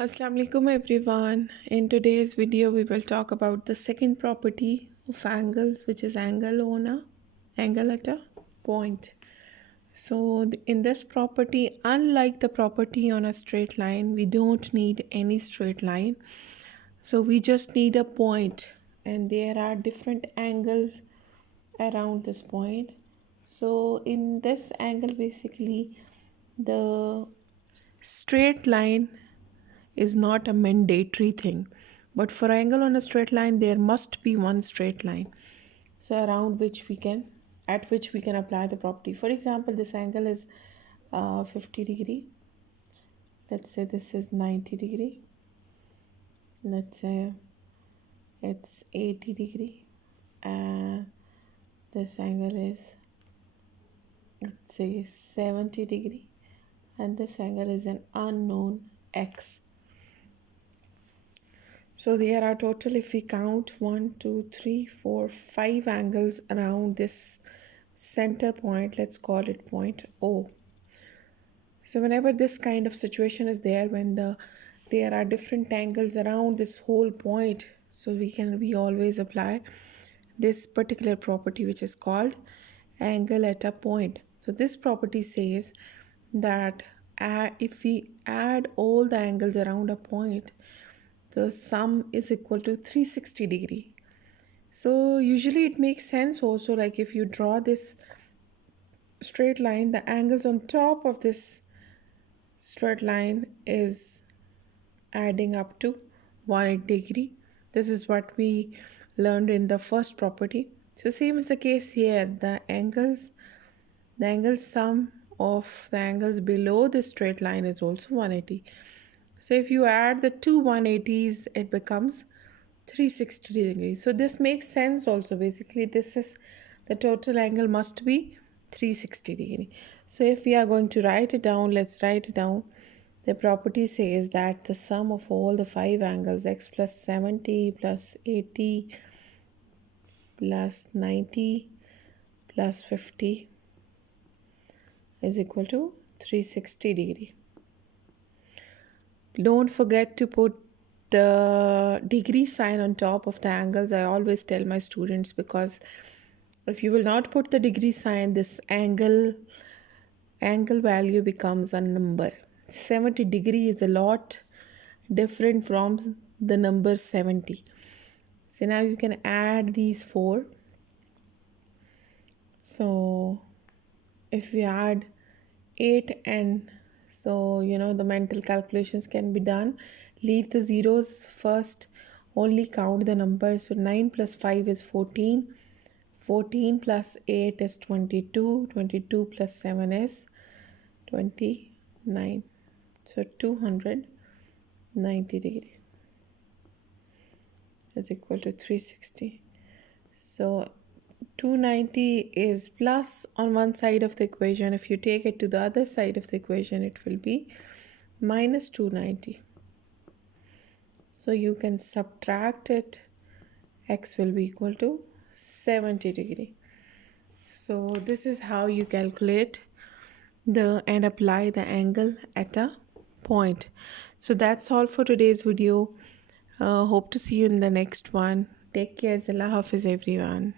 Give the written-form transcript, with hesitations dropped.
Assalamu alaikum everyone. In today's video we will talk about the second property of angles, which is angle at a point. So in this property, unlike the property on a straight line, we don't need any straight line. So we just need a point, and there are different angles around this point. So in this angle, basically the straight line is not a mandatory thing, but for angle on a straight line there must be one straight line, so around which we can at which we can apply the property. For example, this angle is 50 degree. Let's say this is 90 degree. Let's say it's 80 degree, and this angle is, let's say, 70 degree, and this angle is an unknown x. So there are total, if we count, 1, 2, 3, 4, 5 angles around this center point. Let's call it point O. So whenever this kind of situation is there, when there are different angles around this whole point, so we always apply this particular property, which is called angle at a point. So this property says that if we add all the angles around a point, the sum is equal to 360 degree. So usually it makes sense also, like if you draw this straight line, the angles on top of this straight line is adding up to 180 degree. This is what we learned in the first property. So same is the case here. The angle sum of the angles below the straight line is also 180. So if you add the two 180s, it becomes 360 degrees. So this makes sense also. Basically, this is the total angle must be 360 degree. So if we are going to write it down, let's write it down. The property says that the sum of all the 5 angles, x plus 70 plus 80 plus 90 plus 50, is equal to 360 degree. Don't forget to put the degree sign on top of the angles. I always tell my students, because if you will not put the degree sign, this angle value becomes a number. 70 degree is a lot different from the number 70. So now you can add these 4. So if we add 8, and so the mental calculations can be done. Leave the zeros first, only count the numbers. So 9 plus 5 is 14, 14 plus 8 is 22, 22 plus 7 is 29. So 290 degree is equal to 360. So 290 is plus on one side of the equation. If you take it to the other side of the equation, it will be minus 290. So you can subtract it. X will be equal to 70 degree. So this is how you calculate and apply the angle at a point. So that's all for today's video. Hope to see you in the next one. Take care. Allah Hafiz everyone.